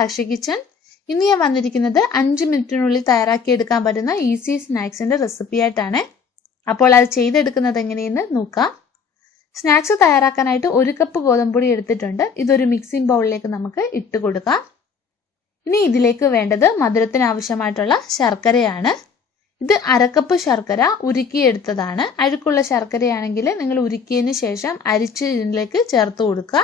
സാക്ഷി കിച്ചൺ. ഇന്ന് ഞാൻ വന്നിരിക്കുന്നത് 5 മിനിറ്റിനുള്ളിൽ തയ്യാറാക്കിയെടുക്കാൻ പറ്റുന്ന ഈസി സ്നാക്സിന്റെ റെസിപ്പി ആയിട്ടാണ്. അപ്പോൾ അത് ചെയ്തെടുക്കുന്നത് എങ്ങനെയെന്ന് നോക്കാം. സ്നാക്സ് തയ്യാറാക്കാനായിട്ട് 1 കപ്പ് ഗോതമ്പൊടി എടുത്തിട്ടുണ്ട്. ഇതൊരു മിക്സിംഗ് ബൗളിലേക്ക് നമുക്ക് ഇട്ട് കൊടുക്കാം. ഇനി ഇതിലേക്ക് വേണ്ടത് മധുരത്തിന് ആവശ്യമായിട്ടുള്ള ശർക്കരയാണ്. ഇത് 1/2 കപ്പ് ശർക്കര ഉരുക്കിയെടുത്തതാണ്. അഴുക്കുള്ള ശർക്കരയാണെങ്കിൽ നിങ്ങൾ ഉരുക്കിയതിന് ശേഷം അരിച്ച് ഇതിലേക്ക് ചേർത്ത് കൊടുക്കുക.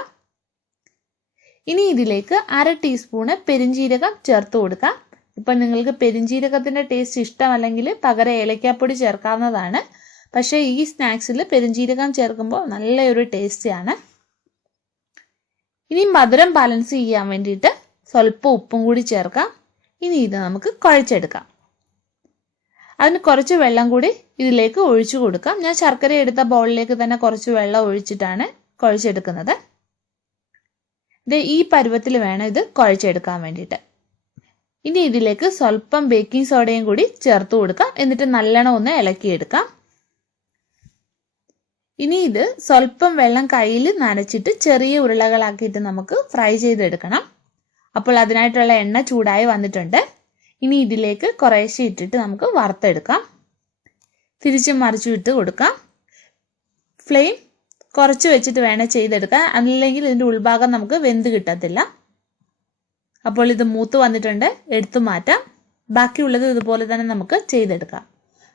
ഇനി ഇതിലേക്ക് 1/2 ടീസ്പൂണ് പെരിഞ്ജീരകം ചേർത്ത് കൊടുക്കാം. ഇപ്പം നിങ്ങൾക്ക് പെരിഞ്ജീരകത്തിൻ്റെ ടേസ്റ്റ് ഇഷ്ടമല്ലെങ്കിൽ പകരം ഏലക്കാപ്പൊടി ചേർക്കാവുന്നതാണ്. പക്ഷേ ഈ സ്നാക്സിൽ പെരിഞ്ജീരകം ചേർക്കുമ്പോൾ നല്ലൊരു ടേസ്റ്റിയാണ്. ഇനി മധുരം ബാലൻസ് ചെയ്യാൻ വേണ്ടിയിട്ട് സ്വല്പം ഉപ്പും കൂടി ചേർക്കാം. ഇനി ഇത് നമുക്ക് കുഴച്ചെടുക്കാം. അതിന് കുറച്ച് വെള്ളം കൂടി ഇതിലേക്ക് ഒഴിച്ചു കൊടുക്കാം. ഞാൻ ശർക്കര എടുത്ത ബൗളിലേക്ക് തന്നെ കുറച്ച് വെള്ളം ഒഴിച്ചിട്ടാണ് കുഴച്ചെടുക്കുന്നത്. ഈ പരുവത്തിൽ വേണം ഇത് കുഴച്ചെടുക്കാൻ വേണ്ടിയിട്ട്. ഇനി ഇതിലേക്ക് സ്വല്പം ബേക്കിംഗ് സോഡയും കൂടി ചേർത്ത് കൊടുക്കാം. എന്നിട്ട് നല്ലോണം ഒന്ന് ഇളക്കിയെടുക്കാം. ഇനി ഇത് സ്വല്പം വെള്ളം കയ്യിൽ നനച്ചിട്ട് ചെറിയ ഉരുളകളാക്കിയിട്ട് നമുക്ക് ഫ്രൈ ചെയ്തെടുക്കണം. അപ്പോൾ അതിനായിട്ടുള്ള എണ്ണ ചൂടായി വന്നിട്ടുണ്ട്. ഇനി ഇതിലേക്ക് കുറേശ്ശെ ഇട്ടിട്ട് നമുക്ക് വറുത്തെടുക്കാം. തിരിച്ചും മറിച്ചും ഇട്ട് കൊടുക്കാം. ഫ്ലെയിം കുറച്ച് വെച്ചിട്ട് വേണം ചെയ്തെടുക്കാൻ, അല്ലെങ്കിൽ ഇതിൻ്റെ ഉൾഭാഗം നമുക്ക് വെന്ത് കിട്ടത്തില്ല. അപ്പോൾ ഇത് മൂത്ത് വന്നിട്ടുണ്ട്, എടുത്തു മാറ്റാം. ബാക്കിയുള്ളത് ഇതുപോലെ തന്നെ നമുക്ക് ചെയ്തെടുക്കാം.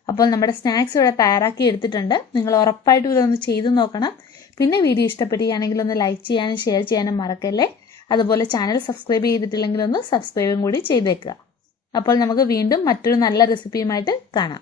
അപ്പോൾ നമ്മുടെ സ്നാക്സ് ഇവിടെ തയ്യാറാക്കി എടുത്തിട്ടുണ്ട്. നിങ്ങൾ ഉറപ്പായിട്ടും ഇതൊന്ന് ചെയ്ത് നോക്കണം. പിന്നെ വീഡിയോ ഇഷ്ടപ്പെടുകയാണെങ്കിൽ ഒന്ന് ലൈക്ക് ചെയ്യാനും ഷെയർ ചെയ്യാനും മറക്കല്ലേ. അതുപോലെ ചാനൽ സബ്സ്ക്രൈബ് ചെയ്തിട്ടില്ലെങ്കിൽ ഒന്ന് സബ്സ്ക്രൈബും കൂടി ചെയ്തേക്കുക. അപ്പോൾ നമുക്ക് വീണ്ടും മറ്റൊരു നല്ല റെസിപ്പിയുമായിട്ട് കാണാം.